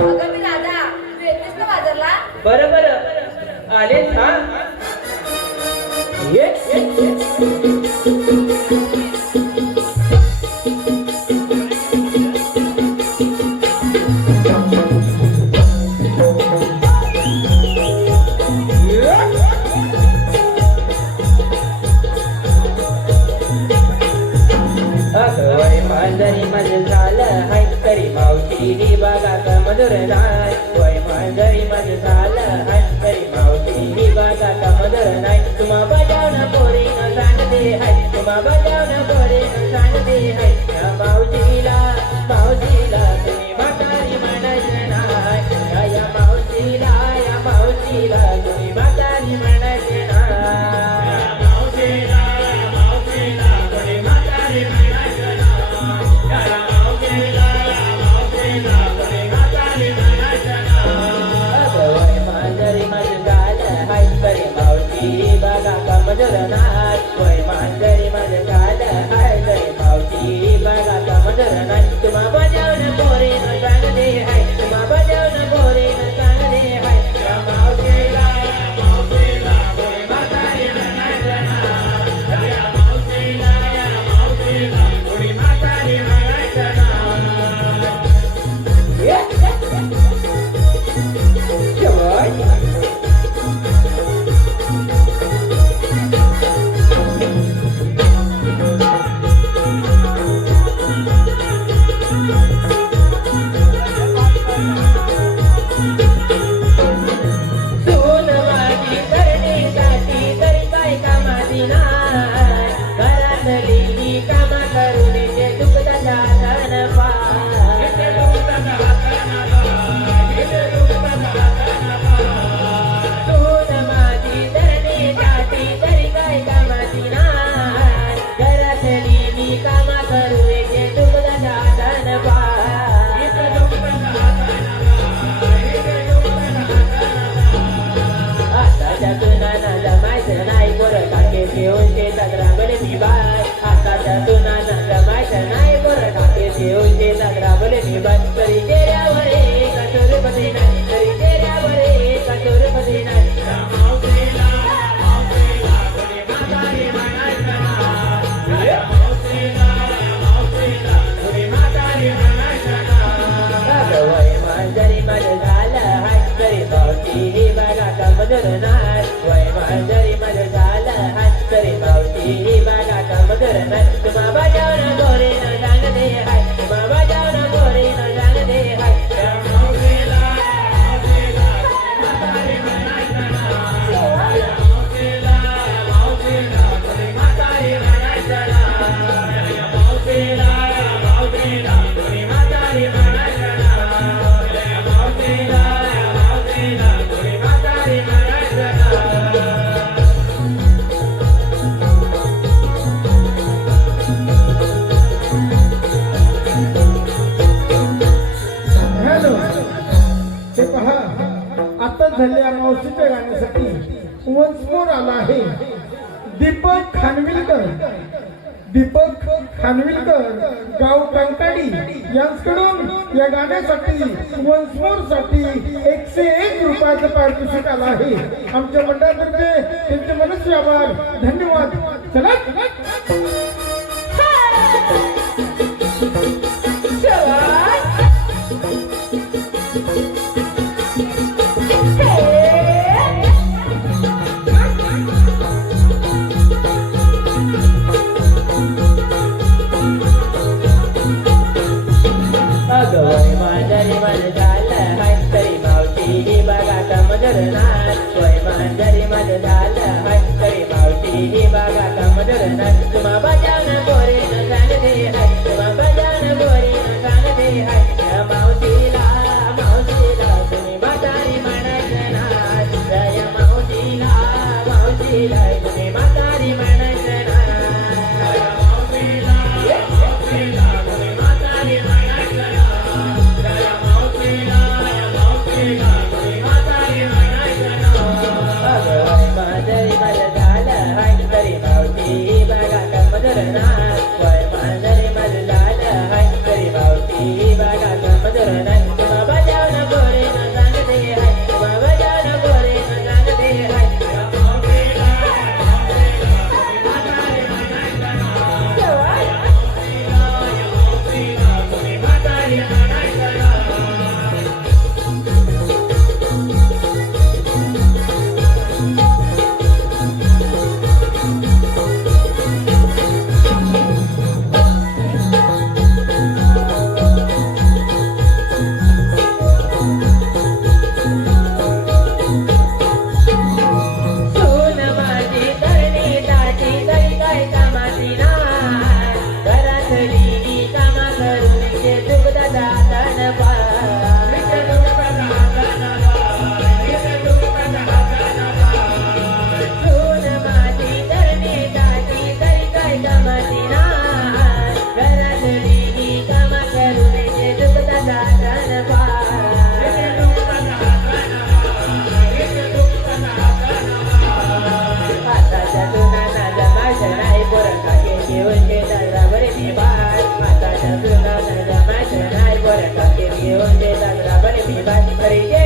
अगं मी राधा, तू येतेस ना बाजारला? बरं बरं आलेच हा. ये वय मांजरी मध्ये झालं हाय तरी मावशी ही बघा का मधुर नाय. वय मांजरी मध्ये झालं हाय तरी मावशी ही बघा का मधुर नाय. तुम्हा बजावणं पोरी न सांगते हाय, तुम्हा बजावणं पोरी न सांगते हाय. या मावशीला मावशीला तुम्ही म्हातारी म्हणायचं नाय. या मावशीला तुम्ही म्हातारी म्हणायचं नाय. वय मांजरी मध्ये झालं हाय तरी मावशी बघा का मधुर नाय. वय मांजरी मध्ये झालं हाय तरी मावशी बघा का मधुर नाय. तुम्हा बजावणं पोरी न सांगते हाय, तुम्हा बजावणं पोरी न सांगते हाय. या मावशीला तुम्ही म्हातारी म्हणायचं नाय. या मावशीला तुम्ही म्हातारी म्हणायचं नाय. सून माझी करण्यासाठी तरी काय कामाची नाय. घरातली ही कामा करून ते दुखदाचा हातानं पाय. सून माझी करण्यासाठी तरी काय कामाची नाय. घरातली ही कामा करून ते दुखदाचा हातानं पाय. आताच्या सुनाना जमायचं नाही पोरं टाके ठेवून शेतात राबले मी बाय. आताच्या सुनाना जमायचं नाही पोरं टाके ठेवून शेतात राबले मी बाय. तरी चेहऱ्यावर कसूरपती नाही, तरी चेहऱ्यावर कसूरपती नाही. या मावशीला तुम्ही म्हातारी म्हणायचं नाय. या मावशीला तुम्ही म्हातारी म्हणायचं नाय. वय मांजरी मध्ये झालं हाय तरी मावशी ही बघा का मधुर नाय. वय मांजरी मध्ये झालं हाय तरी मावशी ही बघा का मधुर नाय. तुम्हा बजावणं पोरी न सांगते हाय, तुम्हा बजावणं पोरी न सांगते हाय. या मावशीला म्हातारी म्हणायचं नाय. या मावशीला तुम्ही म्हातारी म्हणायचं नाय. या मावशीला तुम्ही म्हातारी म्हणायचं नाय. या मावशीला तुम्ही म्हातारी म्हणायचं नाय. हॅलो, हे पहा आताच झालेल्या मावशीच्या गाण्यासाठी वन्स मोर आला आहे दीपक खानविलकर. दीपक खानविलकर गाव कंकाडी यांच्याकडून या गाण्यासाठी वन्स मोर साठी 101 रुपयाचं पारितोषिक आलं आहे. आमच्या मंडळातर्फे त्यांचे मनस्वी आभार, धन्यवाद. चला वय मांजरी मध्ये झालं हाय तरी मावशी ही बघा का मधुर नाय. वय मांजरी मध्ये झालं हाय तरी मावशी ही बघा का मधुर नाय. तुम्हा बजावणं पोरी न सांगते हाय, तुम्हा बजावणं पोरी वर टाके घेऊन शेतात राबले मी बाय तरी